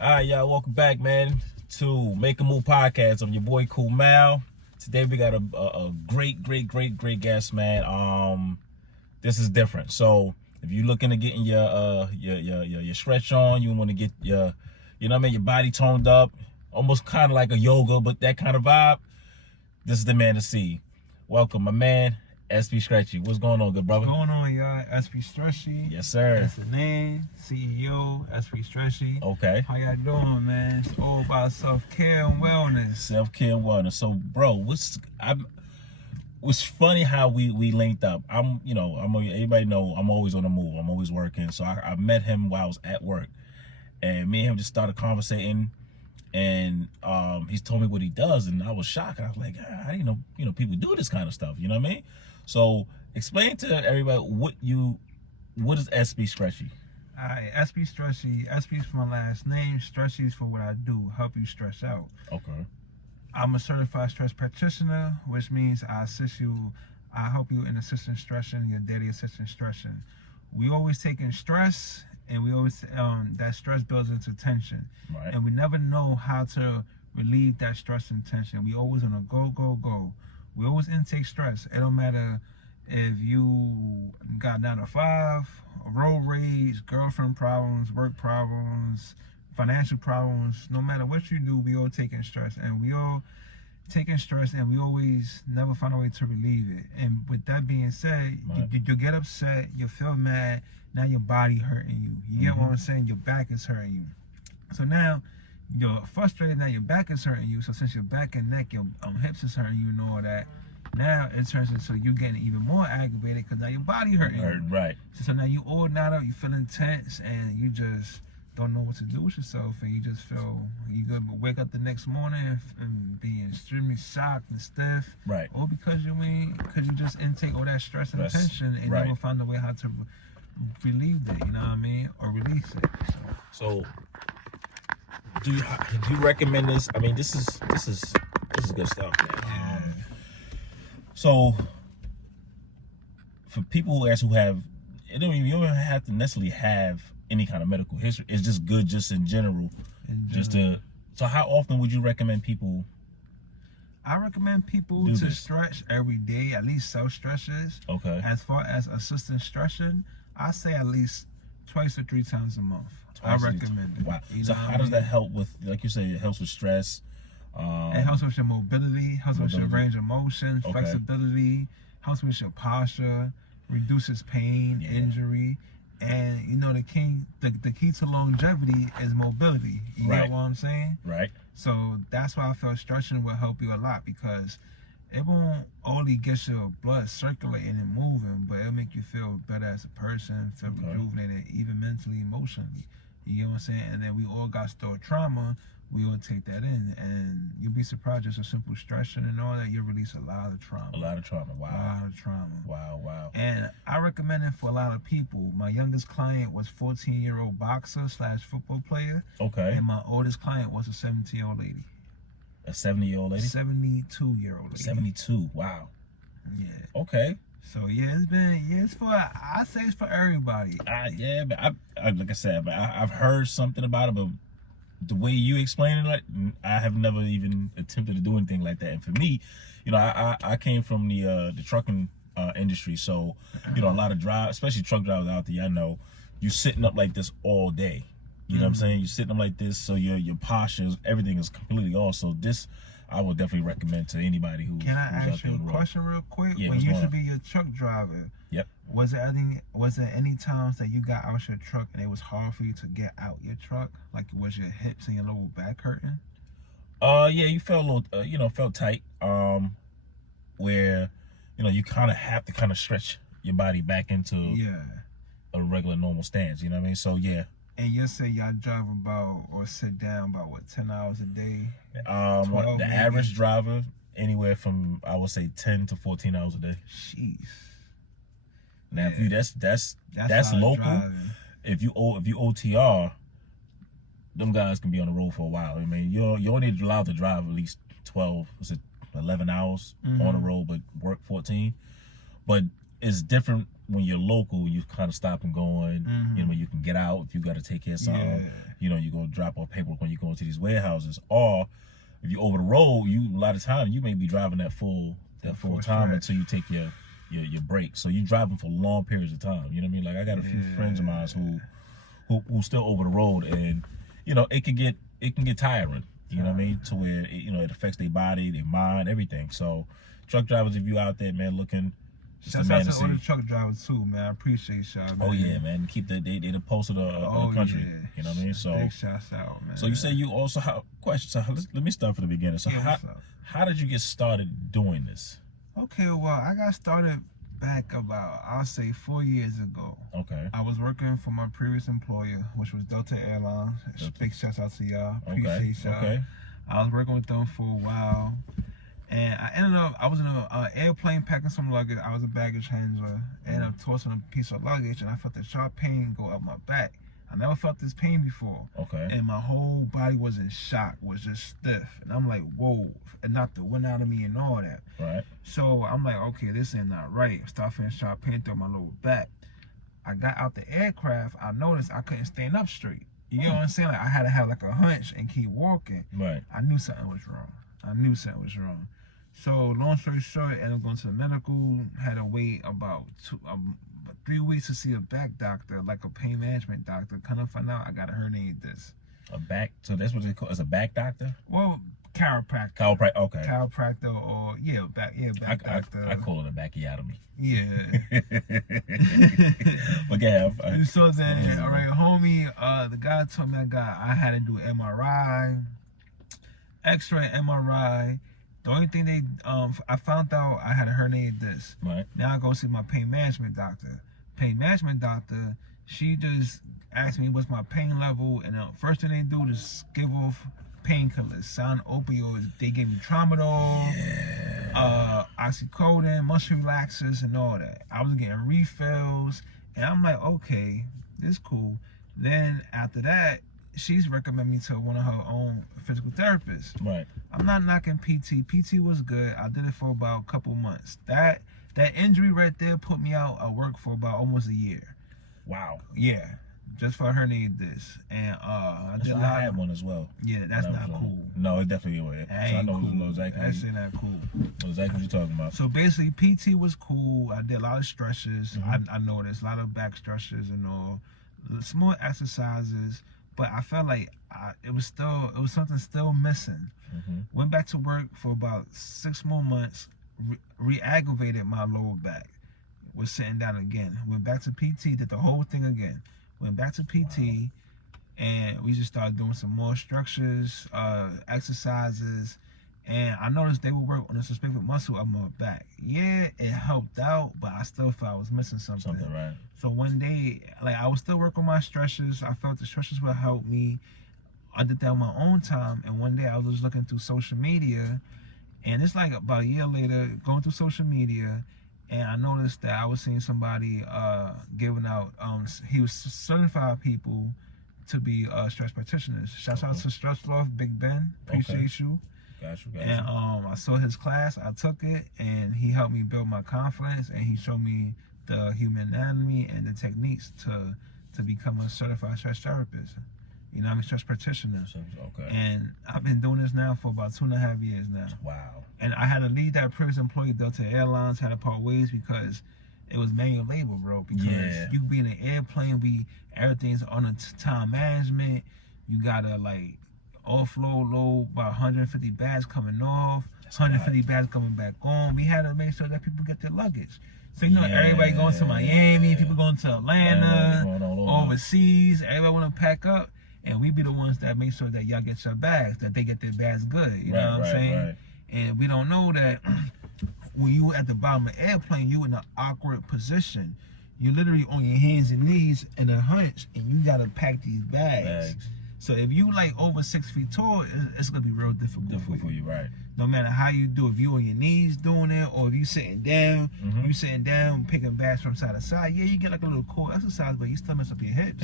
All right, y'all, welcome back, man, to Make a Move podcast. I'm your boy Cool Mal. Today we got a great guest, man. This is different. So if you're looking to getting your stretch on, you want to get your, your body toned up, almost kind of like a yoga, but that kind of vibe. This is the man to see. Welcome, my man, Stretchy. What's going on, good brother? What's going on, y'all? Stretchy. Yes, sir. That's the name. CEO, Stretchy. Okay. How y'all doing, man? It's all about self-care and wellness. Self-care and wellness. So, bro, what's funny how we linked up. Everybody know I'm always on the move. I'm always working. So I met him while I was at work, and me and him just started conversating. And he's told me what he does, and I was shocked. I was like, I didn't know, people do this kind of stuff. You know what I mean? So explain to everybody what is ESPY Stretchy? All right, ESPY Stretchy. ESPY is my last name. Stretchy is for what I do, help you stretch out. Okay. I'm a certified stress practitioner, which means I help you in assistant stretching, your daily assistant stretching. We always take in stress, and we always that stress builds into tension, right? And we never know how to relieve that stress and tension. We always on a go. We always intake stress. It don't matter if you got 9 to 5, road rage, girlfriend problems, work problems, financial problems. No matter what you do, we all taking stress, and we always never find a way to relieve it. And with that being said, right, you get upset, you feel mad, now your body hurting you. You get what I'm saying? Your back is hurting you. So now you're frustrated, now your back is hurting you. So since your back and neck, your hips is hurting you and all that, now it turns into you getting even more aggravated because now your body hurting you. Right. So now you all knot up, you feeling tense, and you just don't know what to do with yourself, and you just feel you could wake up the next morning and be extremely shocked and stiff, right? All because you just intake all that stress and tension, and right, never find a way how to relieve it. You know what I mean, or release it. So, do you recommend this? I mean, this is good stuff, man. Yeah. So, for people who have, you don't have to necessarily have any kind of medical history. It's just good, just in general. So how often would you recommend people? I recommend people to stretch every day, at least self stretches. Okay. As far as assistant stretching, I say at least 2 to 3 times a month. I recommend it. Wow. So how does that help with, like you say, it helps with stress? It helps with your mobility, helps with your range of motion, flexibility, helps with your posture, reduces pain, injury. And the key to longevity is mobility. You get what I'm saying? Right. So that's why I feel stretching will help you a lot, because it won't only get your blood circulating and moving, but it'll make you feel better as a person, feel rejuvenated, even mentally, emotionally. You get what I'm saying? And then we all got stored trauma. We all take that in, and you'll be surprised. Just a simple stretching and all that, you'll release a lot of trauma. A lot of trauma. Wow. A lot of trauma. Wow. And I recommend it for a lot of people. My youngest client was 14-year-old boxer / football player. Okay. And my oldest client was a 70-year-old lady. A 70-year-old lady? 72-year-old lady. 72. Wow. Yeah. Okay. So I say it's for everybody. But like I said, I've heard something about it, but the way you explain it, I have never even attempted to do anything like that. And for me, I came from the trucking industry, so a lot of especially truck drivers out there, I know you sitting up like this all day. You know what I'm saying? You're sitting up like this, so your posture, everything is completely off. So this, I would definitely recommend to anybody who. Can I ask you a question real quick? Yeah, when you used to be your truck driver, yep. Was there any times that you got out your truck and it was hard for you to get out your truck? Like, was your hips and your lower back hurting? Yeah, you felt a little, felt tight. Where, you kind of have to kind of stretch your body back into a regular normal stance. You know what I mean? So yeah. And you say y'all drive about or sit down about 10 hours a day? The average driver anywhere from, I would say, 10 to 14 hours a day. Jeez. Now, if you that's local. Driving. If you OTR, them guys can be on the road for a while. I mean, you're only allowed to drive at least 11 hours on the road, but work 14. But it's different when you're local. You kind of stop and going. You know, you can get out if you got to take care of something. You know, you go drop off paperwork when you go into these warehouses. Or if you're over the road, a lot of times you may be driving that full time until you take your break. So you're driving for long periods of time. You know what I mean? Like I got a few friends of mine who still over the road, and you know, it can get tiring. You know what I mean? To where it affects their body, their mind, everything. So truck drivers, if you out there, man, looking. Shouts out to all the truck drivers too, man. I appreciate y'all, man. Oh yeah, man. Keep they the pulse of the country. Yeah. You know what I mean? So big shouts out, man. So you say you also have questions. So let me start from the beginning. So how did you get started doing this? Okay, well, I got started back about, I'll say 4 years ago. Okay. I was working for my previous employer, which was Delta Airlines. Big shouts out to y'all. Appreciate y'all. Okay. I was working with them for a while. And I ended up, I was in an airplane packing some luggage. I was a baggage handler. I ended up tossing a piece of luggage, and I felt the sharp pain go up my back. I never felt this pain before. Okay. And my whole body was in shock, was just stiff. And I'm like, whoa, and knocked the wind out of me and all that. Right. So I'm like, okay, this ain't not right. I started feeling sharp pain through my lower back. I got out the aircraft, I noticed I couldn't stand up straight. You know what I'm saying? Like I had to have like a hunch and keep walking. Right. I knew something was wrong. So long story short, I ended up going to the medical, had to wait about 3 weeks to see a back doctor, like a pain management doctor. Kind of find out I got a herniated disc. A back? So that's what they call, it's a back doctor? Well, chiropractor. Chiropractor, okay. Chiropractor or, back doctor. I call it a bacchiotomy. Yeah. But yeah. So then, all right, homie, the guy told me I had to do MRI, X-ray, MRI. The only thing I found out I had a herniated disc. Right. Now I go see my pain management doctor. Pain management doctor, she just asked me what's my pain level, and the first thing they do is give off painkillers, sound opioids. They gave me tramadol, oxycodone, muscle relaxers, and all that. I was getting refills, and I'm like, okay, this is cool. Then after that, she's recommended me to one of her own physical therapists. Right. I'm not knocking PT. PT was good. I did it for about a couple months. That injury right there put me out of work for about almost a year. Wow. Yeah. Just for herniated disc. And I had one as well. Yeah, that's not cool. No, it definitely was. That ain't cool. That's not cool. Know exactly what you're talking about. So basically, PT was cool. I did a lot of stretches. I noticed a lot of back stretches and all. Small exercises. But I felt like it was something still missing. Went back to work for about 6 more months, re-aggravated my lower back. Was sitting down again. Went back to PT, did the whole thing again. Went back to PT, and we just started doing some more structures, exercises, and I noticed they would work on the suspended muscle of my back. Yeah, it helped out, but I still felt I was missing something. Right. So one day, like I was still working on my stretches. I felt the stretches would help me. I did that on my own time, and one day I was just looking through social media, and it's like about a year later, going through social media, and I noticed that I was seeing somebody giving out, he was certified people to be stretch practitioners. Shouts out to Stretch Loft, Big Ben, appreciate you. Got you. And I saw his class, I took it, and he helped me build my confidence, and he showed me the human anatomy and the techniques to become a certified stretch therapist. You know, I'm a stretch practitioner. Okay. And I've been doing this now for about 2.5 years now. Wow. And I had to leave that previous employee, Delta Airlines, had to part ways because it was manual labor, bro. Because you be in an airplane, everything's on a time management. You gotta like offload load about 150 bags coming off, 150 bags coming back on. We had to make sure that people get their luggage. So you know, everybody going to Miami, people going to Atlanta, overseas. Everybody want to pack up, and we be the ones that make sure that y'all get your bags, that they get their bags good. You know what I'm saying? Right. And we don't know that when you at the bottom of the airplane, you in an awkward position. You're literally on your hands and knees in a hunch, and you gotta pack these bags. So if you like over 6 feet tall, it's gonna be real difficult for you. Right. No matter how you do, if you on your knees doing it, or if you sitting down, picking bags from side to side. Yeah, you get like a little core exercise, but you still mess up your hips.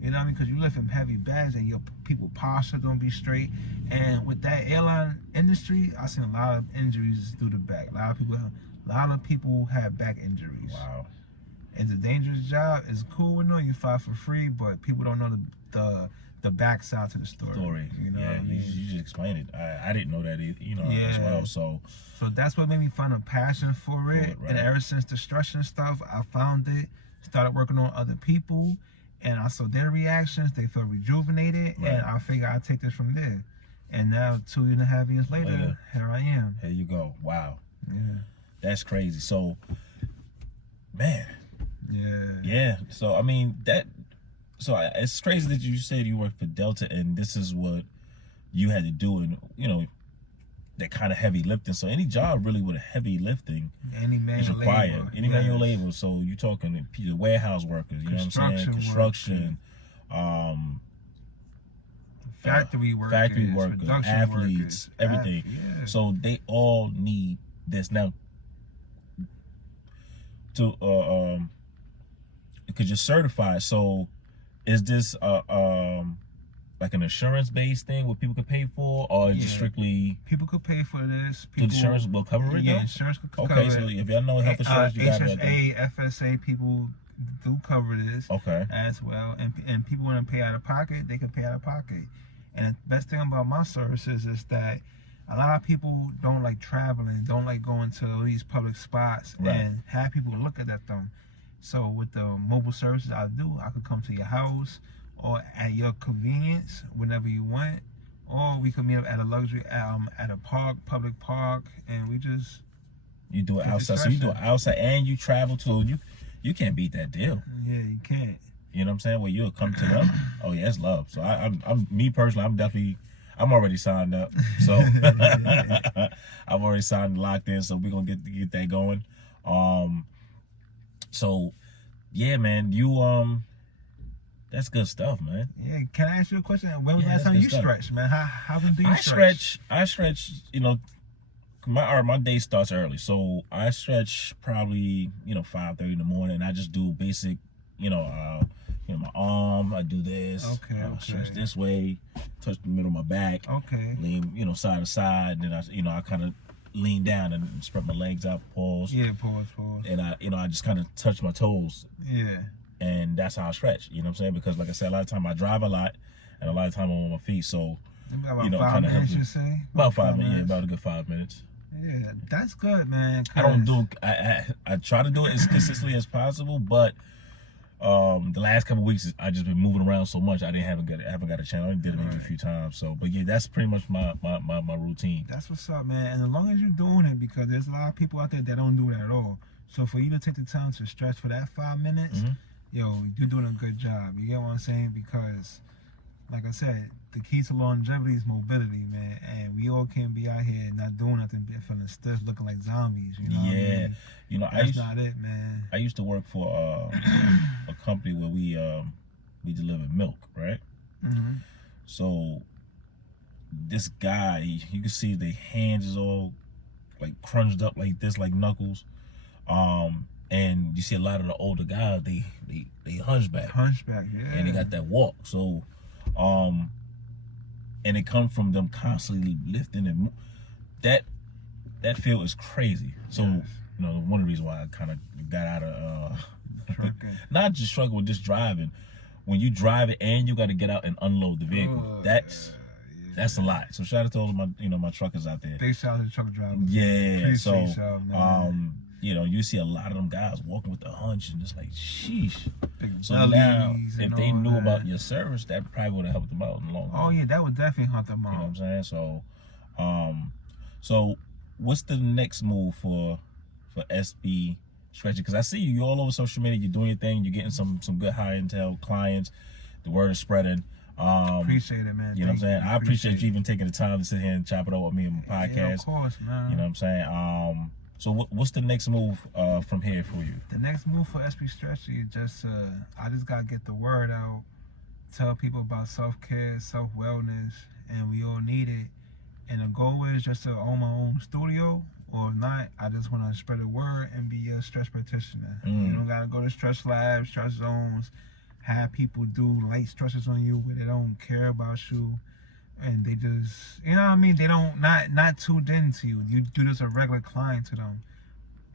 You know what I mean? Because you lifting heavy bags, and your people posture don't be straight. And with that airline industry, I seen a lot of injuries through the back. A lot of people A lot of people have back injuries. Wow. It's a dangerous job. It's cool, you fly for free, but people don't know the backside to the story. You know yeah, what I mean? you just explained it. I didn't know that either, as well. So that's what made me find a passion for it. Right. And ever since the stretching stuff, I found it. Started working on other people, and I saw their reactions. They felt rejuvenated, and I figured I'd take this from there. And now 2.5 years later, here I am. Here you go. Wow. Yeah. That's crazy. So, man. Yeah. So I mean it's crazy that you said you worked for Delta and this is what you had to do, and that kind of heavy lifting. So any job really with a heavy lifting is required. Labor. Any manual labor. So you talking warehouse workers, you know what I'm saying? Construction, factory workers, athletes, everything. So they all need this now. Because you're certified. So is this like an insurance based thing what people could pay for, or just strictly people could pay for this? Insurance will cover it. Yeah, insurance could cover it. Okay, so if y'all know health insurance, you got it. HSA, FSA, people do cover this. Okay. As well, and people want to pay out of pocket, they can pay out of pocket. And the best thing about my services is that a lot of people don't like traveling, don't like going to these public spots and have people look at them. So with the mobile services I do, I could come to your house or at your convenience whenever you want, or we could meet up at a luxury at a park, public park, and we just you do it outside. So you do it outside and you travel to you can't beat that deal. Yeah, you can't. You know what I'm saying? Well, you'll come to them. Oh yeah, it's love. So I'm me personally, I'm already signed up. So I'm already signed and locked in. So we're gonna get that going. So yeah, man, you that's good stuff, man. Yeah, can I ask you a question? When was the last time you stretched, man? How often do you stretch? I stretch, my day starts early. So I stretch probably, 5:30 in the morning. I just do basic, my arm, I do this. Okay. Stretch this way, touch the middle of my back. Okay. Lean, side to side, and then I kind of lean down and spread my legs out, pause. Yeah, pause. And I just kind of touch my toes. Yeah. And that's how I stretch, you know what I'm saying? Because like I said, a lot of time I drive a lot, and a lot of time I'm on my feet, so about 5 minutes, you say? About 5 minutes, yeah, about a good 5 minutes. Yeah, that's good, man. I try to do it as consistently as possible, but the last couple of weeks I just been moving around so much I haven't got a chance. I only did it maybe a few times. So, but yeah, that's pretty much my routine. That's what's up, man. And as long as you're doing it, because there's a lot of people out there that don't do it at all. So for you to take the time to stretch for that 5 minutes, yo, you're doing a good job. You get what I'm saying? Because, like I said, the key to longevity is mobility, man. And we all can't be out here not doing nothing, feeling stiff, looking like zombies. You know what I mean? That's not it, man. I used to work for a company where we delivered milk, right? So this guy, you can see the hands is all like crunched up like this, like knuckles. And you see a lot of the older guys, they hunchback. Yeah. And they got that walk. So, and it comes from them constantly lifting and that feel is crazy. So, one of the reasons why I kind of got out of not just struggle with just driving. When you drive it and you got to get out and unload the vehicle, that's a lot. So shout out to all of my my truckers out there. Big shout out to truck drivers. Yeah. So you see a lot of them guys walking with the hunch and it's like sheesh. So now if they knew about your service, that probably would have helped them out in the long run. Oh yeah, that would definitely help them out. You know what I'm saying? So what's the next move for SB Stretchy? Because I see you all over social media, you're doing your thing, you're getting some good high intel clients, the word is spreading. Appreciate it, man. You know what I'm saying? I appreciate you even taking the time to sit here and chop it up with me on my podcast. Yeah, of course, man. You know what I'm saying? So what's the next move from here for you? The next move for SB Stretchy is just I just gotta get the word out, tell people about self-care, self-wellness, and we all need it. And the goal is just to own my own studio, or if not, I just want to spread the word and be a stretch practitioner. You don't gotta go to stretch labs, stretch zones, have people do light stretches on you where they don't care about you. And they just, you know what I mean? They don't, not tuned into you. You do this a regular client to them.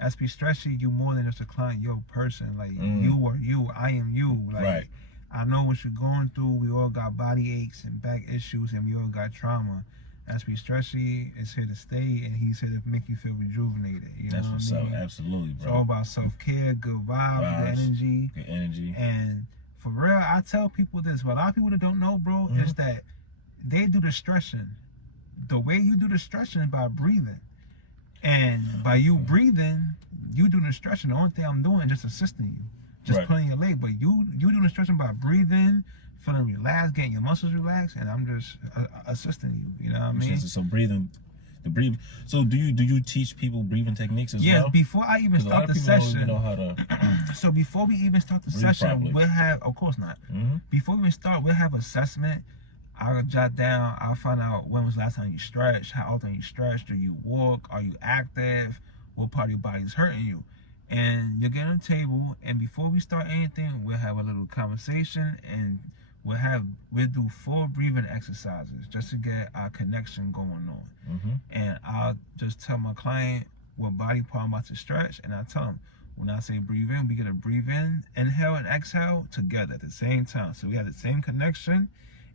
ESPY Stretchy, you more than just a client, you're a person. Like you are you, I am you. Like Right. I know what you're going through. We all got body aches and back issues, and we all got trauma. ESPY Stretchy is here to stay, and he's here to make you feel rejuvenated. You That's know what's what I up. mean? Absolutely, bro. It's all about self-care, good vibes, good energy. Good energy. And for real, I tell people this, but a lot of people that don't know, bro, is that they do the stretching. The way you do the stretching is by breathing. And by you breathing, you do the stretching. The only thing I'm doing is just assisting you. Just pulling your leg. But you doing the stretching by breathing, feeling relaxed, getting your muscles relaxed, and I'm just assisting you. You know what I mean? So breathing. So do you teach people breathing techniques as well? Yes, before I even start the session. Don't even know how to So before we even start the session, properly. we'll have, of course not. Before we even start, we'll have assessment. I'll jot down, I'll find out when was the last time you stretched, how often you stretch, do you walk, are you active, what part of your body is hurting you. And you'll get on the table, and before we start anything, we'll have a little conversation, and we'll do 4 breathing exercises just to get our connection going on. And I'll just tell my client what body part I'm about to stretch, and I'll tell them, when I say breathe in, we get to breathe in, inhale and exhale together at the same time. So we have the same connection,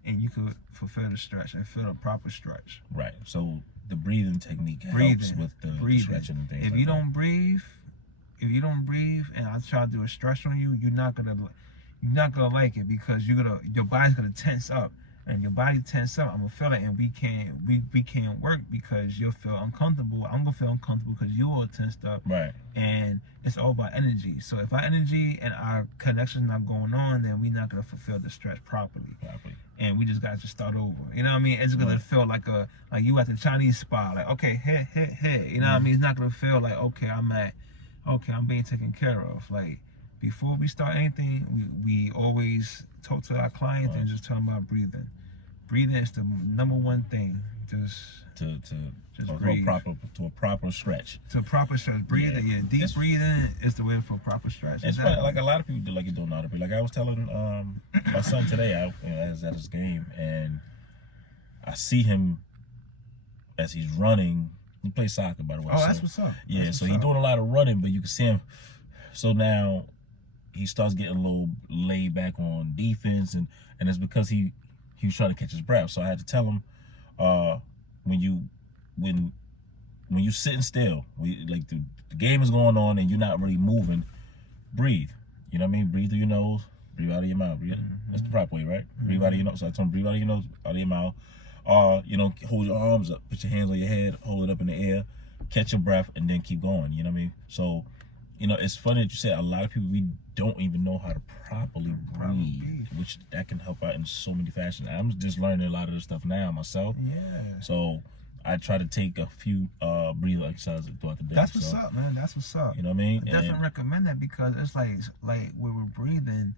and you could fulfill the stretch and feel a proper stretch. Right. So the breathing technique helps with the stretching and things. If you don't breathe, and I try to do a stretch on you, you're not gonna like it, because your body's gonna tense up, and your body tense up. I'm gonna feel it, and we can't work because you'll feel uncomfortable. I'm gonna feel uncomfortable because you are tensed up. Right. And it's all about energy. So if our energy and our connection's not going on, then we're not gonna fulfill the stretch properly. And we just got to start over. You know what I mean? It's gonna feel like you at the Chinese spot, like okay, hit. You know what I mean? It's not gonna feel like I'm being taken care of. Like before we start anything, we always talk to our clients and just tell them about breathing. Breathing is the #1 thing. Just breathe. To a proper stretch. To a proper stretch. Breathing, deep breathing is the way for a proper stretch. It's funny, like a lot of people do, like you don't know how to breathe. Like I was telling my son today, I was at his game, and I see him as he's running. He plays soccer, by the way. Oh, that's what's up. Yeah, so he's doing a lot of running, but you can see him. So now he starts getting a little laid back on defense, and it's because he was trying to catch his breath. So I had to tell him, when you sitting still, like the game is going on and you're not really moving, breathe. You know what I mean? Breathe through your nose, breathe out of your mouth. That's the proper way, right? Breathe out of your nose. So I told him, breathe out of your nose, out of your mouth. Hold your arms up, put your hands on your head, hold it up in the air, catch your breath, and then keep going. You know what I mean? So, it's funny that you said a lot of people, we don't even know how to properly breathe, which that can help out in so many fashions. I'm just learning a lot of this stuff now myself. Yeah. So I try to take a few breathing exercises throughout the day. That's what's up, man. That's what's up. You know what I mean? I definitely recommend that, because it's like when we're breathing,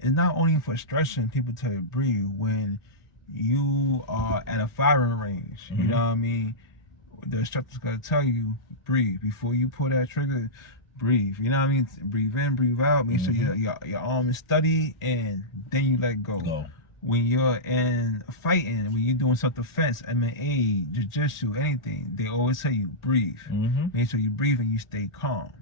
it's not only for stretching people to breathe. When you are at a firing range, you know what I mean? The instructor's gonna tell you, breathe. Before you pull that trigger, breathe. You know what I mean? Breathe in, breathe out. Make sure your arm is steady, and then you let go. When you're in fighting, when you're doing self-defense, MMA, jiu-jitsu, anything, they always tell you, breathe. Make sure you breathe and you stay calm.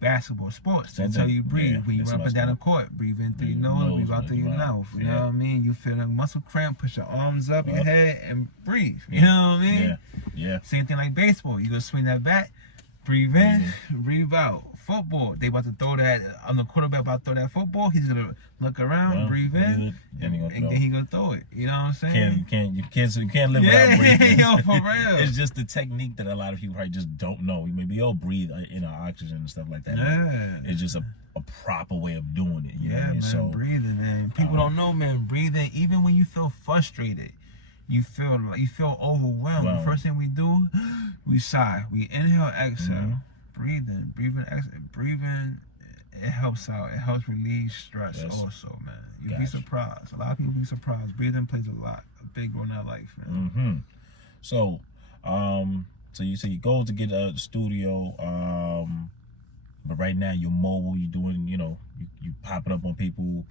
Basketball, sports, they tell you breathe. When you run up and down the court, breathe in through your nose, breathe out through your mouth. You know what I mean? You feel a muscle cramp, push your arms up, your head, and breathe. You know what I mean? Yeah. Same thing like baseball. You gonna swing that bat, breathe in, breathe out. Football, they about to throw that, I'm the quarterback about to throw that football, he's gonna look around, breathe in, and then he gonna throw it. You know what I'm saying? You can't live without breathing. Yo, for real. It's just the technique that a lot of people probably just don't know. You maybe breathe in oxygen and stuff like that. Yeah. It's just a proper way of doing it. You know what I mean? Man, So breathing, man. People don't know, man. Breathing, even when you feel frustrated, you feel overwhelmed. The first thing we do, we sigh. We inhale, exhale. Breathing, it helps out. It helps relieve stress also, man. You'll be surprised. A lot of people be surprised. Breathing plays a big role in our life, man. So, so you say you go to get a studio, but right now you're mobile, you're doing, you popping up on people.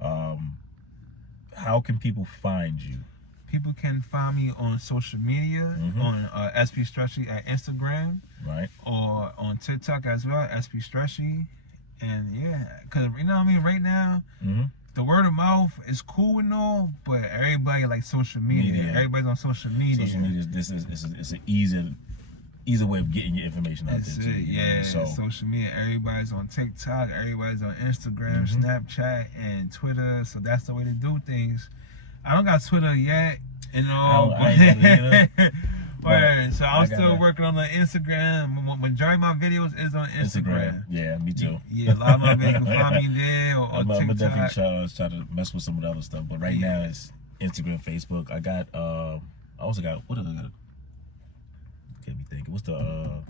How can people find you? people can find me on social media, on ESPY Stretchy at Instagram, right, or on TikTok as well, ESPY Stretchy. And yeah, because you know what I mean, right now, the word of mouth is cool and all, but everybody like social media. Everybody's on social media. Social media, it's an easy way of getting your information out there too. Yeah, so social media. Everybody's on TikTok, everybody's on Instagram, Snapchat, and Twitter. So that's the way to do things. I don't got Twitter yet, you know. I ain't got it either. So I'm still working on the Instagram. Majority of my videos is on Instagram. Yeah, me too. Yeah, a lot of my videos, you can find me there or I'm TikTok. definitely try to mess with some of the other stuff, but right now it's Instagram, Facebook. I got I also got, what did I got? Can't be thinking. What's the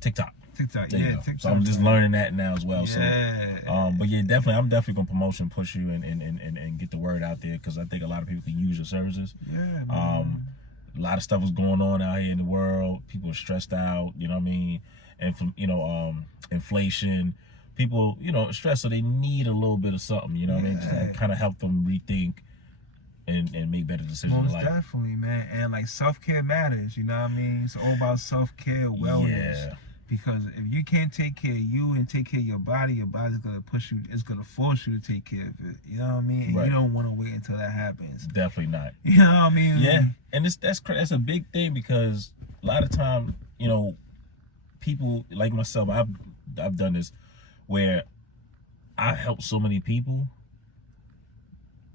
TikTok? TikTok. So I'm just learning that now as well. Yeah. So, but yeah, I'm definitely gonna promote and push you and get the word out there, because I think a lot of people can use your services. Yeah, man. A lot of stuff is going on out here in the world. People are stressed out. You know what I mean? And from inflation, people stressed, so they need a little bit of something. You know what I mean? Just to kind of help them rethink and make better decisions in life. Most definitely, man. And like self-care matters, you know what I mean? It's all about self-care, wellness. Yeah. Because if you can't take care of you and take care of your body's gonna push you, it's gonna force you to take care of it. You know what I mean? And you don't wanna wait until that happens. Definitely not. You know what I mean? Yeah. And that's a big thing, because a lot of time, people like myself, I've done this where I help so many people.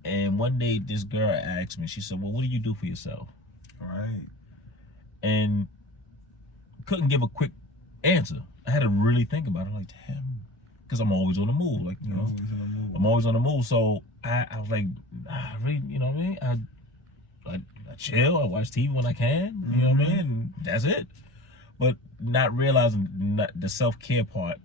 And one day this girl asked me, she said, well, what do you do for yourself? Right. And couldn't give a quick answer. I had to really think about it. Like, damn, because I'm always on the move. Like, I'm always on the move. So I was like, I really, you know what I mean? I chill. I watch TV when I can. You know what I mean? And that's it. But not realizing the self-care part,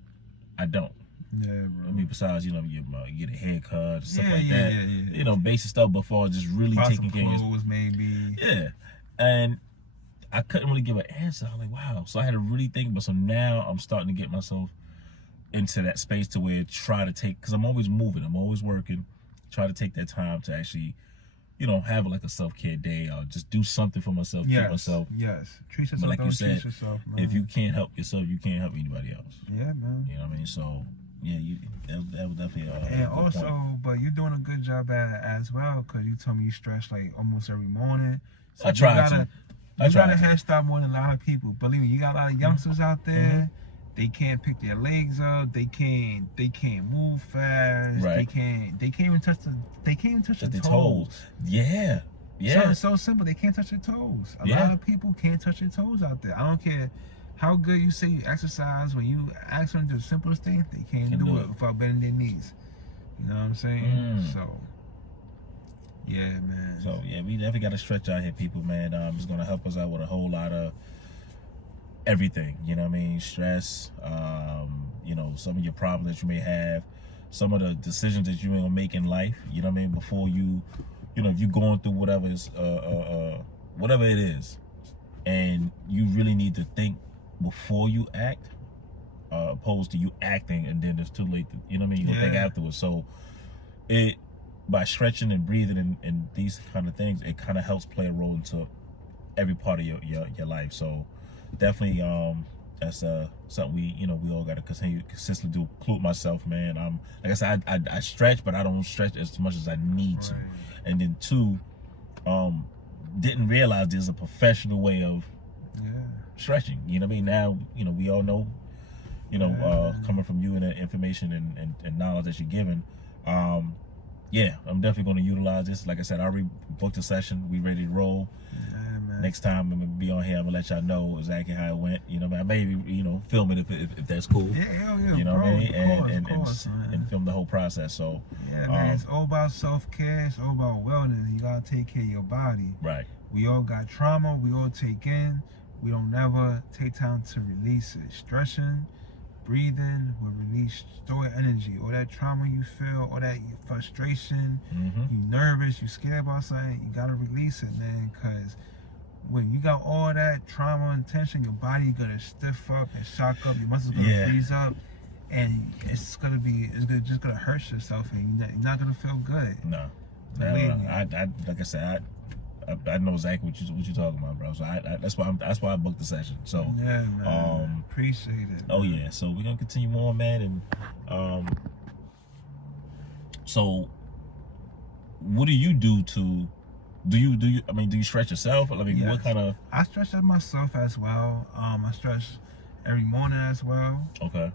I don't. Yeah, bro. I mean, besides, you get a haircut, stuff like that. Yeah. Basic stuff before just really taking care of yourself. Maybe. Yeah. And I couldn't really give an answer. I was like, wow. So I had to really think about it. So now I'm starting to get myself into that space to where because I'm always moving, I'm always working, try to take that time to actually, have like a self-care day, or just do something for myself, treat myself. Yes. Treat yourself. But like you said, man. if you can't help yourself, you can't help anybody else. Yeah, man. You know what I mean? So, yeah, that was definitely and also, but you're doing a good job at it as well, because you told me you stretch like almost every morning. So I try to. You got a head start more than a lot of people. Believe me, you got a lot of youngsters out there. They can't pick their legs up. They can't move fast. Right. They can't even touch their toes. Yeah. Yeah. So it's so simple. They can't touch their toes. A lot of people can't touch their toes out there. I don't care how good you say you exercise. When you ask them to do the simplest thing, they can't do it without bending their knees. You know what I'm saying? So. Yeah, man. So yeah, we definitely got to stretch out here, people, man. It's gonna help us out with a whole lot of everything. You know what I mean? Stress. Some of your problems that you may have, some of the decisions that you're gonna make in life. You know what I mean? Before you, if you're going through whatever it is, and you really need to think before you act, opposed to you acting and then it's too late to, you think afterwards. So by stretching and breathing and these kind of things, it kind of helps play a role into every part of your life. So definitely that's something we all got to consistently do. Include myself, man. Like I said, I stretch, but I don't stretch as much as I need to. And then two, didn't realize there's a professional way of stretching. You know what I mean? Now we all know, coming from you and the information and knowledge that you're giving. Yeah, I'm definitely going to utilize this. Like I said, I already booked a session. We ready to roll. Yeah, man. Next time I'm going to be on here, I'm going to let y'all know exactly how it went. I maybe, film it if that's cool. Yeah, hell yeah, you know bro, what I mean? Of course, and film the whole process. So yeah, man, it's all about self-care. It's all about wellness. You got to take care of your body. Right. We all got trauma. We all take in. We don't never take time to release it. Stretching, breathing will release stored energy. All that trauma you feel, all that frustration, you nervous, you scared about something, you gotta release it, man. Cause when you got all that trauma and tension, your body gonna stiff up and shock up, your muscles gonna freeze up, and it's just gonna hurt yourself, and you're not gonna feel good. No. Believe me. I like I said, I know exactly what you talking about, bro. So that's why I booked the session. So yeah, man. Appreciate it. Oh man. yeah. So we're gonna continue on, man. And so what do you do to? Do you? I mean, do you stretch yourself? I mean, Yes. what kind of? I stretch myself as well. I stretch every morning as well. Okay.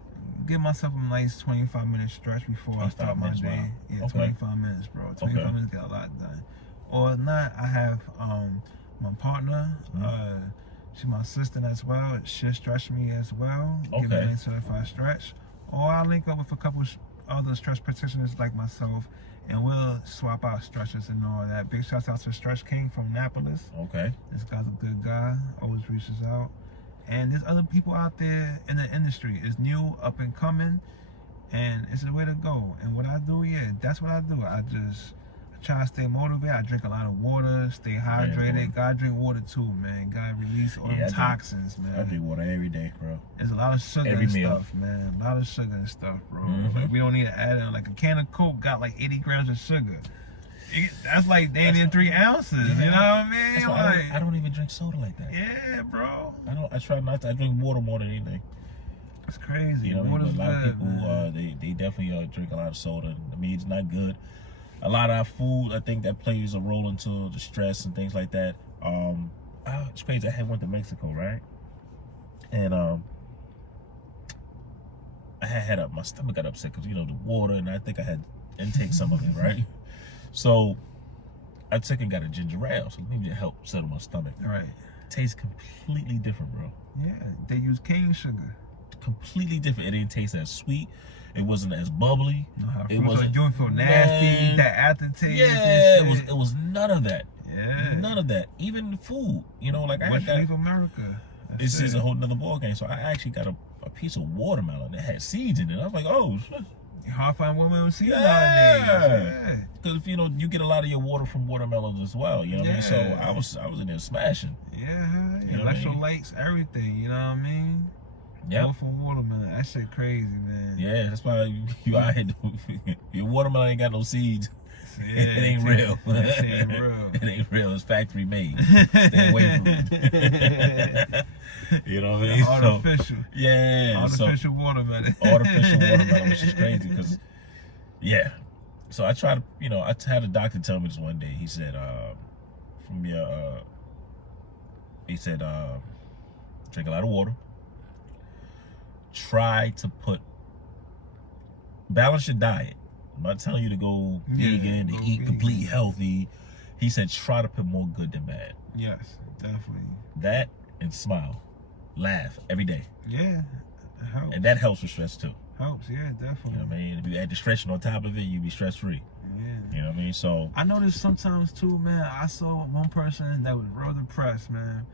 Give myself a nice 25-minute stretch before I start my day. Wow. Yeah, Okay. 25 minutes, bro. 25 minutes get a lot done. Or if not, I have my partner. She's my assistant as well. She'll stretch me as well. Give me a nice certified stretch. Or I'll link up with a couple other stretch practitioners like myself, and we'll swap out stretches and all that. Big shout out to Stretch King from Annapolis. Okay. This guy's a good guy. Always reaches out. And there's other people out there in the industry. It's new, up and coming, and it's the way to go. And what I do, that's what I do. I try to stay motivated. I drink a lot of water, stay hydrated. Gotta drink water too, man. Gotta release all the toxins, man. I drink water every day, bro. There's a lot of sugar and stuff, man. A lot of sugar and stuff, bro. Like, we don't need to add in. Like a can of Coke got like 80 grams of sugar. That's like damn near 3 ounces. You know what I mean? I don't even drink soda like that. Yeah, bro. I try not to. I drink water more than anything. It's crazy. You know, Water's a lot of people man. They definitely drink a lot of soda. I mean, it's not good. A lot of our food, I think, that plays a role into the stress and things like that. It's crazy. I went to Mexico, right? And I had my stomach got upset because the water, and I think I had intake some of it, right? So I took and got a ginger ale, so maybe it helped settle my stomach. Right. Tastes completely different, bro. Yeah, they use cane sugar. Completely different. It didn't taste as sweet. It wasn't as bubbly. It wasn't. You feel nasty. Man. That aftertaste. Yeah, it was none of that. Yeah. None of that. Even food. Like What's leave America? This is a whole nother ball game. So I actually got a piece of watermelon that had seeds in it. I was like, oh shit. Hard to find watermelon seeds nowadays. Yeah. Because if you get a lot of your water from watermelons as well. You know what I mean? So I was in there smashing. Yeah. Electrolytes, everything. You know what I mean? Yeah. Go for watermelon. That shit crazy, man. Yeah, that's why you out here. Your watermelon ain't got no seeds. Yeah, it ain't real. That shit ain't real. It ain't real. It's factory made. Stay away from it. You know what I mean? Artificial. So, yeah. Artificial watermelon. Artificial watermelon, which is crazy because, So I tried to, I had a doctor tell me this one day. He said, drink a lot of water. Try to balance your diet. I'm not telling you to go vegan, to eat complete healthy. He said try to put more good than bad. Yes, definitely. That and smile. Laugh every day. Yeah, it helps. And that helps with stress too. Helps, yeah, definitely. You know what I mean? If you add the stretching on top of it, you'll be stress free. Yeah. You know what I mean? So I noticed sometimes too, man. I saw one person that was real depressed, man.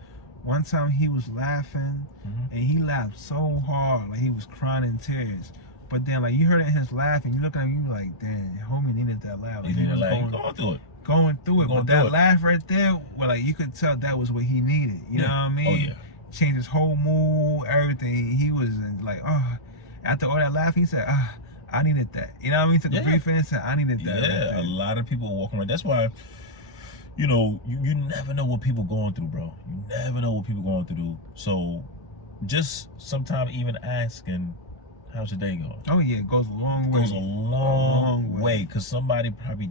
One time he was laughing, and he laughed so hard, like he was crying in tears. But then, like, you heard it in his laugh, and you look at him, you like, damn, homie needed that laugh. Like, he needed laugh. Going through it. But that laugh right there, well, like, you could tell that was what he needed. You know what I mean? Oh, yeah. Changed his whole mood, everything. He was like, after all that laugh, he said, I needed that. You know what I mean? Took a brief in and said, I needed that. Yeah, right, a lot of people walking around. That's why, you never know what people going through, bro. You never know what people going through. So just sometimes even asking, how's your day going? Oh yeah, it goes a long way. Goes a long way. Because somebody probably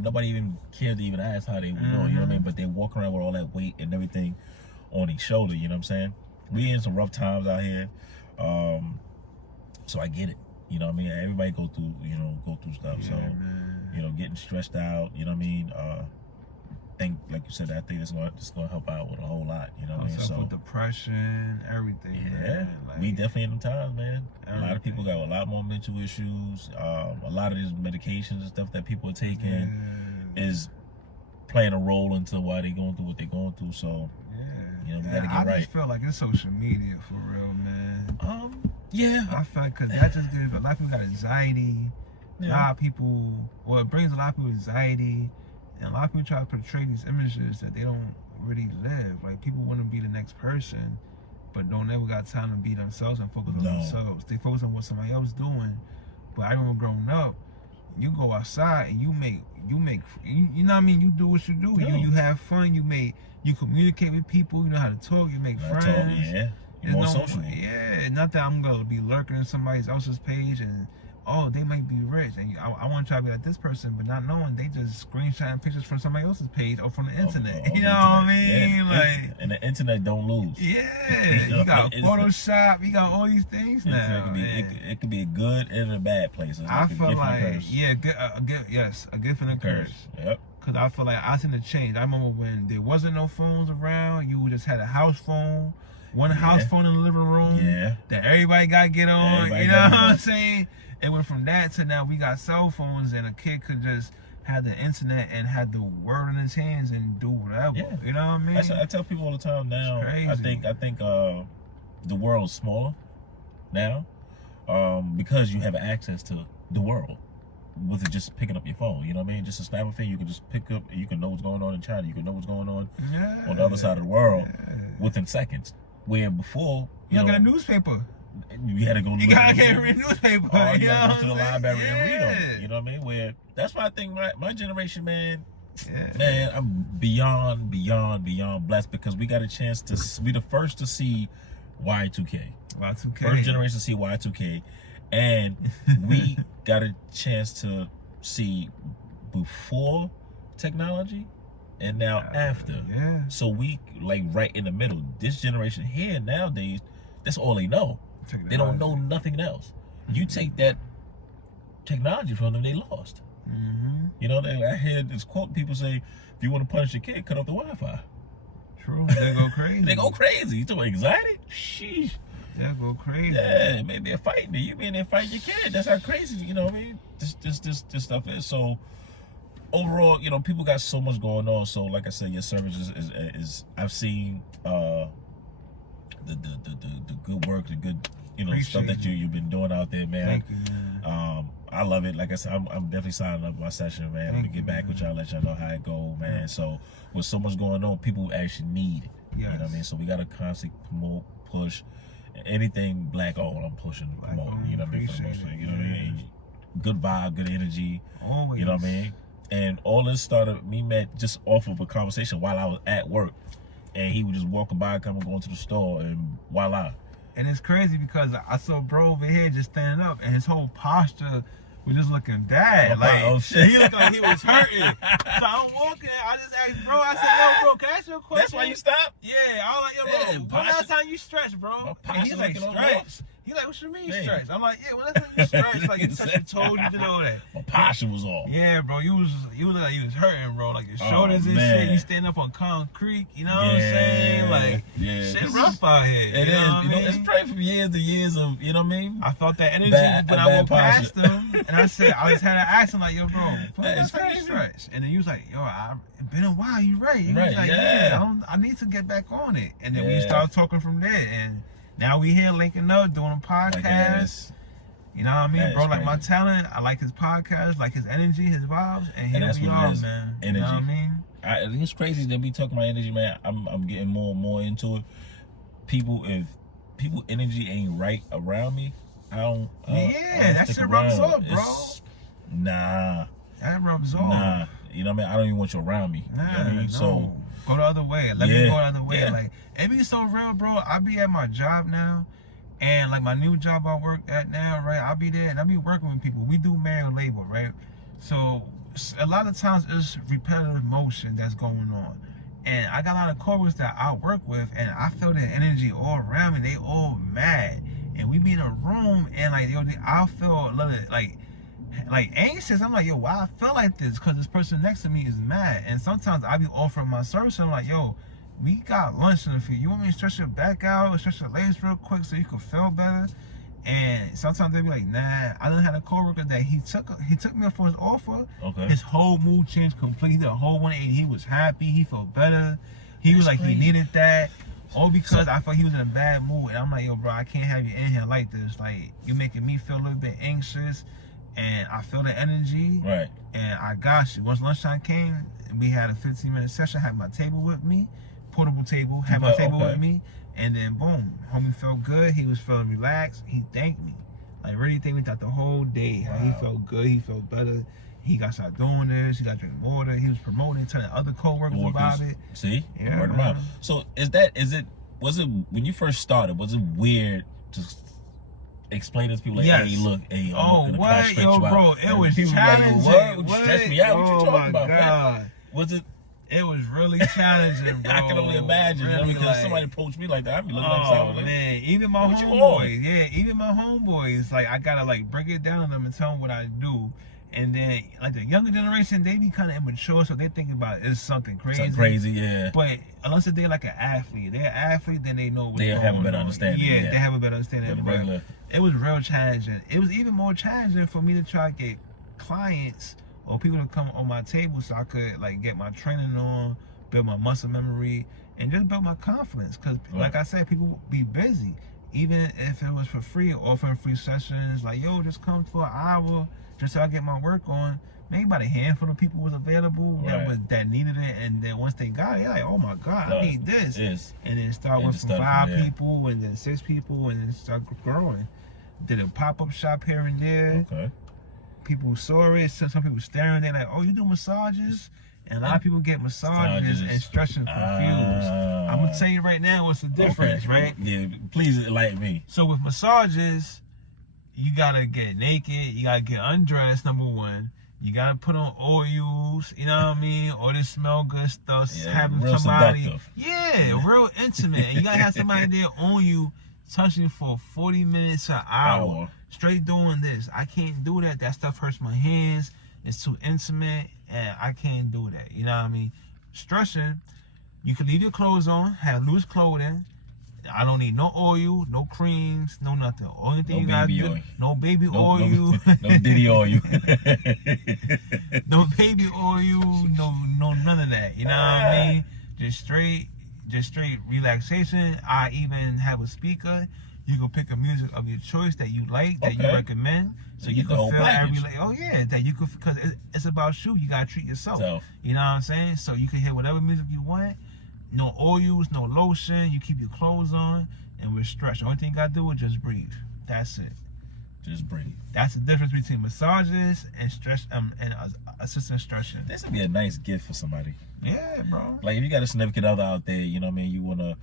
nobody even cared to even ask how they were doing, you know what I mean? But they walk around with all that weight and everything on their shoulder, you know what I'm saying? We in some rough times out here. So I get it. You know what I mean? Everybody go through stuff. Yeah, so, man. Getting stressed out, you know what I mean? Like you said, I think it's gonna help out with a whole lot. You know what I mean? So with depression, everything. Yeah, man. Like, we definitely in them times, man. Everything. A lot of people got a lot more mental issues. A lot of these medications and stuff that people are taking is playing a role into why they're going through what they're going through. So we gotta get right. I just feel like it's social media for real, man. Yeah. I feel because that just gives a lot of people got anxiety. Yeah. A lot of people, it brings a lot of people anxiety. And a lot of people try to portray these images that they don't really live. Like, people want to be the next person, but don't ever got time to be themselves and focus on themselves. They focus on what somebody else doing. But I remember growing up, you go outside and you know what I mean, you do what you do. Yeah. You have fun, you communicate with people, you know how to talk, you make friends. Yeah. You're more social. Yeah, not that I'm gonna be lurking on somebody else's page and they might be rich, and I want to try to be like this person, but not knowing they just screenshotting pictures from somebody else's page or from the internet. You know what I mean? Yeah, like, and the internet don't lose. Yeah, you got Photoshop, you got all these things now. It could be a good and a bad place. It's I feel like a gift and a curse. Yep. Cause I feel like I seen the change. I remember when there wasn't no phones around, you just had a house phone. One house phone in the living room that everybody got to get on. You know what I'm saying? It went from that to now we got cell phones and a kid could just have the internet and have the word in his hands and do whatever. Yeah. You know what I mean? I tell people all the time now. I think the world's smaller now because you have access to the world with it just picking up your phone. You know what I mean? Just a snap of a finger, you can just pick up. You can know what's going on in China. You can know what's going on on the other side of the world within seconds. Where before, you don't get a newspaper. You had to go. You gotta get a newspaper. Or you gotta go to the library and read on it. You know what I mean? Where that's why I think my generation, man. Man, I'm beyond blessed because we got a chance to be the first to see Y2K. First generation to see Y2K, and we got a chance to see before technology and now after. So we like right in the middle. This generation here nowadays, that's all they know. They don't know nothing else. You take that technology from them, they lost. You know, I heard this quote, people say, if you want to punish your kid, cut off the Wi-Fi. True, they go crazy. They go crazy. You talking about anxiety? Sheesh. They'll go crazy. Yeah, maybe a fight. You be in there fighting your kid. That's how crazy, you know what I mean? This stuff is. So overall, you know, people got so much going on. So like I said, your service is I've seen the good work, the good, you know, stuff that you've been doing out there, man. Thank you, man. I love it. Like I said, I'm definitely signing up my session, man. Let me get back with y'all, let y'all know how it go, man. Yeah. So with so much going on, people actually need it. You know what I mean? So we gotta constantly promote, push anything black owned. I'm pushing, promote. You know what I mean? For the most part, you know what I mean? Good vibe, good energy. Always. You know what I mean? And all this started, me met just off of a conversation while I was at work. And he was just walking by, going to the store, and voila. And it's crazy because I saw bro over here just standing up, and his whole posture was just looking bad. Like, shit. He looked like he was hurting. So I'm walking, I just asked bro, I said, yo, bro, can I ask you a question? That's why you stopped? Yeah, I was like, yo, bro, when last time you stretched, bro? And he's like, stretch. He like, what you mean stretch? I'm like, yeah, when last time you stretched, like, you touched your toes, you did all that. My posture was off. Yeah, bro, you look like you was hurting, bro. Like your shoulders and shit. You stand up on concrete, you know what I'm saying? Like, shit rough out here. It is. You know, it's probably from years to years of, you know what I mean? I felt that energy when I went past him, and I just had to ask him like, yo, bro, that's crazy. Stretch. And then he was like, yo, it's been a while. You right? He was like, I need to get back on it. And then we started talking from there, and now we here linking up, doing a podcast. You know what I mean, bro? Like my talent, I like his podcast, like his energy, his vibes, and here we are, man. Energy. You know what I mean? It's crazy that we talking about energy, man. I'm getting more and more into it. If people energy ain't right around me, I don't that shit rubs off, bro. Nah. That rubs off. Nah. You know what I mean? I don't even want you around me. Nah, you know what I mean? no. So go the other way. Let me go the other way. Like, it be so real, bro. I be at my job now, and like my new job I work at now, right? I'll be there and I'll be working with people. We do manual labor, right? So a lot of times it's repetitive motion that's going on. And I got a lot of coworkers that I work with, and I feel that energy all around me. They all mad. And we be in a room, and like, yo, I feel a little like anxious. I'm like, yo, why I feel like this? Because this person next to me is mad. And sometimes I be offering my service, and I'm like, yo, we got lunch in the field. You want me to stretch your back out or stretch your legs real quick so you can feel better? And sometimes they be like, nah. I done had a coworker that he took me up for his offer. Okay. His whole mood changed completely. The whole 180. He was happy. He felt better. He was like, he needed that. All because I felt he was in a bad mood. And I'm like, yo, bro, I can't have you in here like this. Like, you're making me feel a little bit anxious. And I feel the energy. Right. And I got you. Once lunchtime came, we had a 15-minute session. Had my table with me. Portable table. Had my table with me. And then boom, homie felt good. He was feeling relaxed. He thanked me. Like really thinking about the whole day, how he felt good, he felt better. He got started doing this. He got drinking water. He was promoting, telling other coworkers about it. See, yeah, word of mouth. So was it when you first started? Was it weird to explain to people like, yes. hey, look, hey, oh, what, yo, bro, it was challenging. Like, what? Stretch me out. What you talking about? God. Was it? It was really challenging, bro. I can only imagine. Really, because if somebody approached me like that, I'd be looking upside like, man, even my homeboys, even my homeboys, like I gotta like break it down to them and tell them what I do. And then, like the younger generation, they be kind of immature, so they think about it's something crazy. Something crazy, yeah. But unless they're like an athlete, then they know what's going on. They have a better understanding. Yeah, they have a better understanding. But it was real challenging. It was even more challenging for me to try to get clients or people to come on my table so I could like get my training on, build my muscle memory, and just build my confidence. Because, like I said, people be busy. Even if it was for free, offering free sessions, like, yo, just come for an hour just so I get my work on. Maybe about a handful of people was available that needed it, and then once they got it, they're like, oh my God, I need this. And then start with from 5 people, and then 6 people, and then start growing. Did a pop-up shop here and there. Okay. People saw it, some people staring, they're like, oh, you do massages? And a lot of people get massages and stretching confused. I'm gonna tell you right now what's the difference, right? Yeah, please enlighten me. So with massages, you gotta get naked, you gotta get undressed, number one. You gotta put on oils, you know what I mean? Or this smell good stuff, having somebody. Seductive. Yeah, real intimate. And you gotta have somebody there on you, touching for 40 minutes, an hour, straight doing this. I can't do that. That stuff hurts my hands. It's too intimate, and I can't do that. You know what I mean? Stretching, you can leave your clothes on, have loose clothing. I don't need no oil, no creams, no nothing. Only thing you gotta do, no baby oil. No diddy oil. No baby oil, no none of that. You know what I mean? Just straight relaxation. I even have a speaker. You can pick a music of your choice that you like, that you recommend, so you can feel that you could, because it's about you. You gotta treat yourself. You know what I'm saying? So you can hear whatever music you want. No oils, no lotion. You keep your clothes on, and we stretch. The only thing you gotta do is just breathe. That's it. Just breathe. That's the difference between massages and stretch and assistant stretching. This would be a nice gift for somebody. Yeah, bro. Like if you got a significant other out there, you know what I mean, you wanna,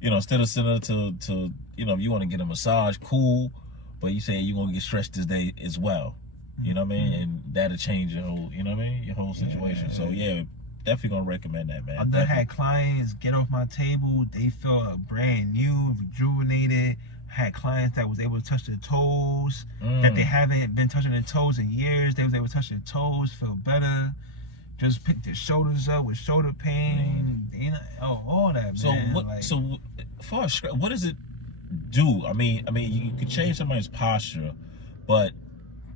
instead of sending her to if you want to get a massage, cool, but you say you're gonna get stretched this day as well. You know what I mean? And that'll change your whole, your whole situation. So yeah, definitely gonna recommend that, man. I've done had clients get off my table, they felt brand new, rejuvenated. Had clients that was able to touch their toes, that they haven't been touching their toes in years. They was able to touch their toes, feel better. Just pick their shoulders up with shoulder pain, all that, man. So what does it do? I mean, you could change somebody's posture, but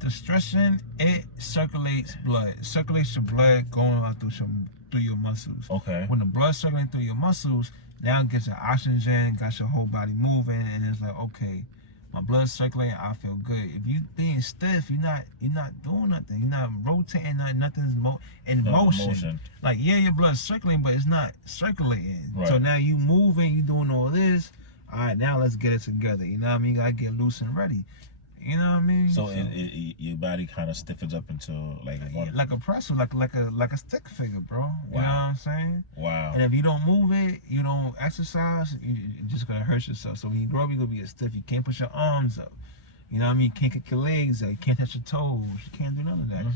the stretching, it circulates blood. It circulates your blood going out through your muscles. Okay. When the blood circulating through your muscles, now it gets your oxygen, got your whole body moving, and it's like, okay, my blood's circulating, I feel good. If you being stiff, you're not doing nothing. You're not rotating, nothing's in motion. Like, yeah, your blood's circulating, but it's not circulating. Right. So now you moving, you doing all this. All right, now let's get it together. You know what I mean? You gotta get loose and ready. You know what I mean? So your body kind of stiffens up into like a pretzel, like a stick figure, bro. Wow. You know what I'm saying? Wow. And if you don't move it, you don't exercise, you're just gonna hurt yourself. So when you grow up, you're gonna be stiff. You can't push your arms up. You know what I mean? You can't kick your legs up. You can't touch your toes. You can't do none of that.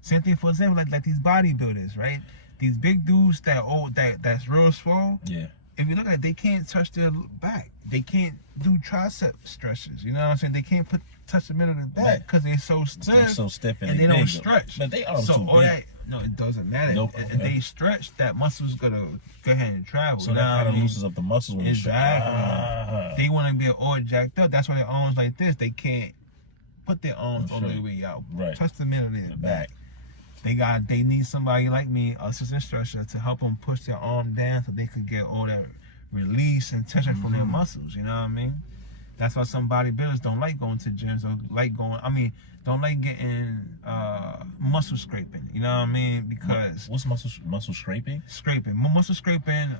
Same thing, for example, like these bodybuilders, right? These big dudes that's real swole. Yeah. If you look at it, they can't touch their back. They can't do tricep stretches. You know what I'm saying? They can't touch the middle of the back because they're so stiff. They're so stiff and they don't stretch. But they are so too all big. that, no, it doesn't matter. Nope. If they stretch, that muscle's gonna go ahead and travel. So that kind of loosens up the muscles when you stretch. They want to be all jacked up. That's why their arms like this. They can't put their arms all the way out. Right. Touch the middle of their back. They need somebody like me, assistant stretcher, to help them push their arm down so they could get all that release and tension from their muscles. You know what I mean? That's why some bodybuilders don't like going to gyms or don't like getting muscle scraping. You know what I mean? Because what's muscle scraping? Muscle scraping.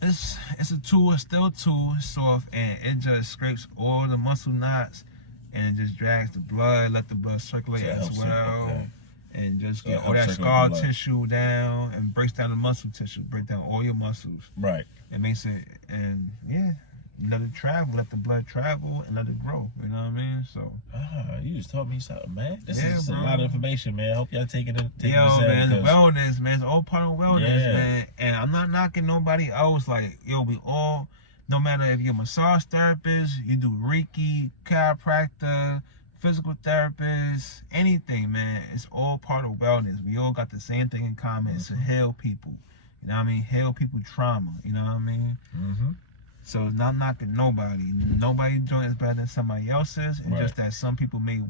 It's a tool, it's still a tool, it's soft, and it just scrapes all the muscle knots and it just drags the blood, let the blood circulate So it as helps well. okay. And just So it get all helps that circulate scar the blood. tissue down and breaks down the muscle tissue, break down all your muscles. Right. It makes it, and yeah, let it travel, let the blood travel and let it grow. You know what I mean? So. You just taught me something, man. This Yeah, is bro. a lot of information, man. I hope y'all taking it. Yo, man, because wellness, man. It's all part of wellness, Yeah. man. And I'm not knocking nobody else. Like, yo, we all, no matter if you're a massage therapist, you do Reiki, chiropractor, physical therapist, anything, man. It's all part of wellness. We all got the same thing in common. It's to heal people. You know what I mean? Heal people trauma. You know what I mean? Mm-hmm. So it's not knocking nobody. Nobody's joint is better than somebody else's. It's Right. just that some people may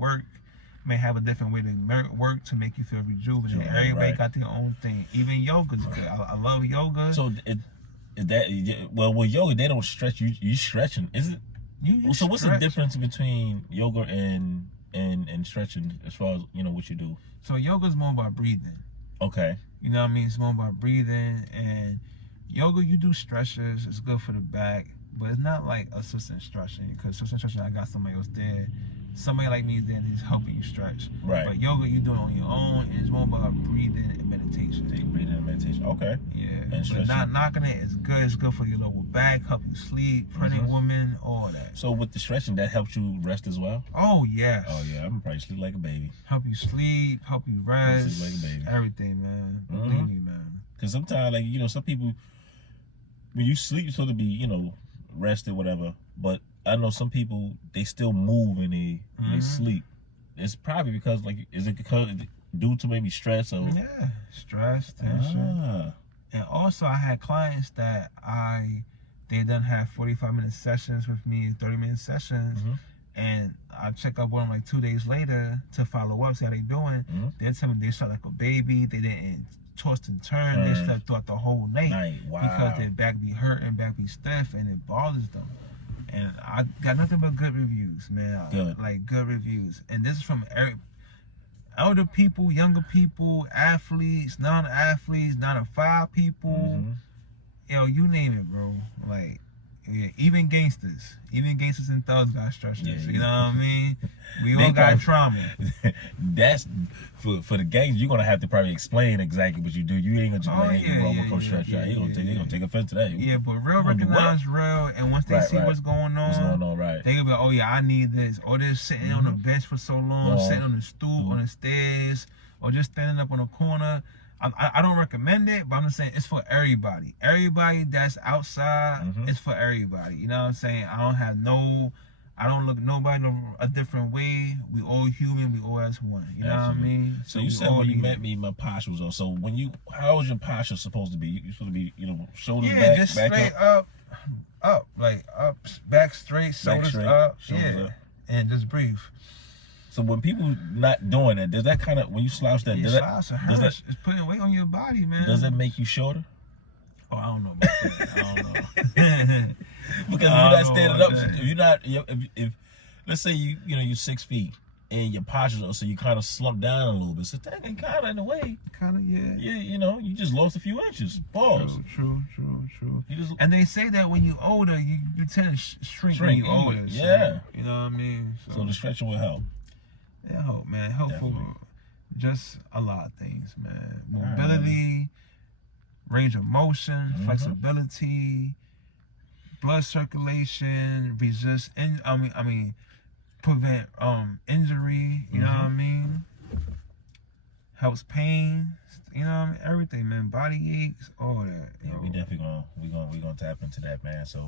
have a different way to work to make you feel rejuvenated. Right, Everybody right. got their own thing. Even yoga's good. I love yoga. So is that well with yoga they don't stretch you stretching is it? So what's the stretch. difference between yoga and stretching as far as what you do? So yoga's more about breathing. Okay. You know what I mean? It's more about breathing. And yoga, you do stretches. It's good for the back. But it's not like assistant stretching. Because assistant stretching, I got somebody else there. Somebody like me is there that's helping you stretch. Right. But yoga, you do it on your own. And it's more about breathing and meditation. Take breathing and meditation. Okay. Yeah. And But stretching. not knocking it. It's good. It's good for your lower back. Help you sleep. Pregnant women. All that. So with the stretching that helps you rest as well? Oh, yes. Oh yeah, I'm probably sleep like a baby. Help you sleep. Help you rest. Sleep like a baby. Everything, man. Believe me, man. Cause sometimes like some people when you sleep you're supposed to be rested whatever, but I know some people they still move and they sleep. It's probably because is it because due to maybe stress or Yeah, stress, tension. And also I had clients that they done have 45-minute sessions with me, 30-minute sessions, and I check up with them like 2 days later to follow up, see how they doing. They tell me they slept like a baby, they didn't toss and turn, they slept throughout the whole night. Wow. Because their back be hurting, back be stiff, and it bothers them. And I got nothing but good reviews, man. Good. Like good reviews. And this is from elder people, younger people, athletes, non-athletes, 9-to-5 people. Yo, you name it, bro. Like, yeah, even gangsters and thugs got stretchers. Yeah, you know what I mean? We They all got call- trauma. That's for the gangs. You're gonna have to probably explain exactly what you do. You ain't gonna just Oh, like, hey, yeah, bro, I'm yeah, gonna come stretch yeah, out. He yeah, gonna take offense to that. Yeah, but real gonna do what? recognize real, and once they see Right. what's going What's going on, right? they gonna be like, oh yeah, I need this. Or they're sitting on the bench for so long, sitting on the stool, on the stairs, or just standing up on a corner. I don't recommend it, but I'm just saying it's for everybody. Everybody that's outside, it's for everybody. You know what I'm saying? I don't look nobody a different way. We all human, we all as one. You know what I mean? So you we said all when you need met it. me, my posture was on. So how was your posture supposed to be? You supposed to be, shoulders Yeah, back, just back straight up. up, like up, back straight, shoulders straight, up, shoulders yeah, up. and just breathe. So when people not doing that, does that kind of when you slouch that, Yeah, does slouch, it does hurts. It's putting weight on your body, man. does that make you shorter? Oh, I don't know about that. I don't know. Because if you're I not don't standing know up, about that. if you're not, if let's say you're 6 feet and your posture, so you kind of slump down a little bit. So that can kind of in a way, Kind of, yeah. yeah, you just lost a few inches. Pause. True. You just And they say that when you're older, you tend to shrink when Shrink you're anyway, older. yeah. So, you know what I mean? so the stretching will help. Yeah, hope, man. Helpful. Definitely. Just a lot of things, man. right. Mobility, range of motion, flexibility, blood circulation, resist, and prevent injury. You know what I mean? Helps pain. You know what I mean? Everything, man. Body aches, all that. Yeah, yo. we definitely gonna tap into that, man. So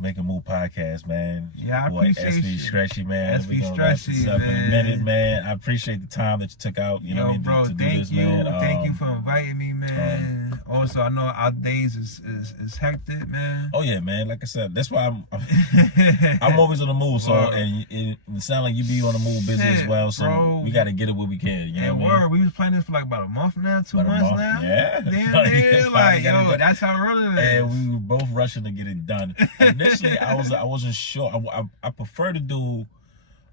Make a Move podcast, man. Yeah, I Boy, appreciate SB you. Stretchy, man. SB We gonna wrap Stretchy, this up in a man. minute, man. I appreciate the time that you took out. You know Yo, what I mean, bro, to do thank this, you. man. Thank you for inviting me, man. Also, I know our days is hectic, man. Oh yeah, man. Like I said, that's why I'm always on the move. So Word. and it sounds like you be on the move busy as Shit, well. So bro. we got to get it where we can. You know And what I mean? word, we was playing this for like about a month now, 2 About a months month, now. yeah. Damn, Finally man, like, got it yo, done. that's how running it is. And we were both rushing to get it done. Initially, I wasn't sure. I prefer to do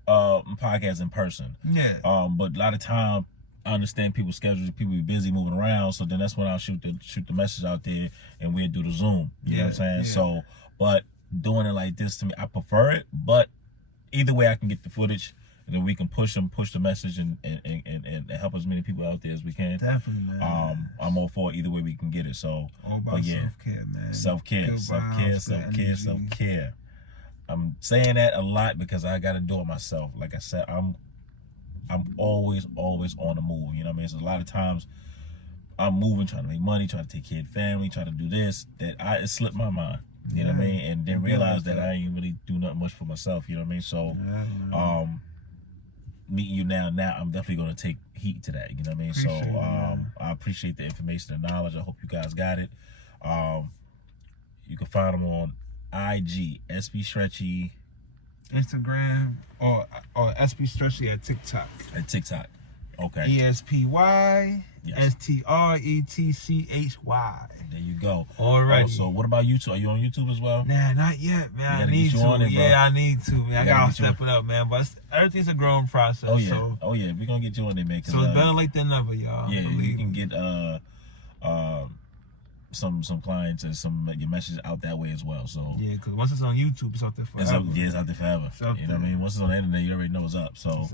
podcasts in person. Yeah. But a lot of time, I understand people's schedules. People be busy moving around. So then that's when I'll shoot the message out there, and we'll do the Zoom. You know what I'm saying? Yeah. So, but doing it like this to me, I prefer it. But either way I can get the footage, and then we can push the message and help as many people out there as we can. Definitely, man. I'm all for it. Either way we can get it. So, all about self-care, man. Self-care. I'm saying that a lot because I got to do it myself. Like I said, I'm always on the move. You know what I mean? So a lot of times I'm moving, trying to make money, trying to take care of family, trying to do this, that it slipped my mind. You know what I mean? And then realize that I ain't really do nothing much for myself. You know what I mean? So, meeting you now, I'm definitely going to take heed to that. You know what I mean? I appreciate the information and knowledge. I hope you guys got it. You can find them on IG, ESPY Stretchy, Instagram, or ESPY Stretchy at TikTok. Okay. ESPY Yes. STRETCHY. There you go. Alright. So what about YouTube? Are you on YouTube as well? Nah, not yet, man. I need to. I need to, man. I gotta step it up, man. But everything's a growing process. Oh yeah. So. We're gonna get you on there, man. So it's better late than never, y'all. Yeah, you can get some clients and your message out that way as well. So yeah, because once it's on YouTube, it's out there forever. It's out there forever. You know what I mean? Once it's on the internet, you already know it's up. So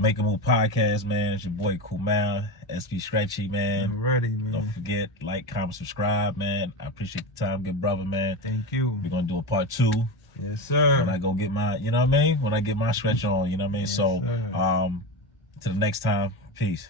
Make a Move podcast, man. It's your boy Kumal, ESPY Stretchy, man. I'm ready, man. Don't forget, like, comment, subscribe, man. I appreciate the time, good brother, man. Thank you. We're gonna do a part 2. Yes, sir. When I go get my, you know what I mean? When I get my stretch on, you know what I mean? Yes, so sir. to the next time, peace.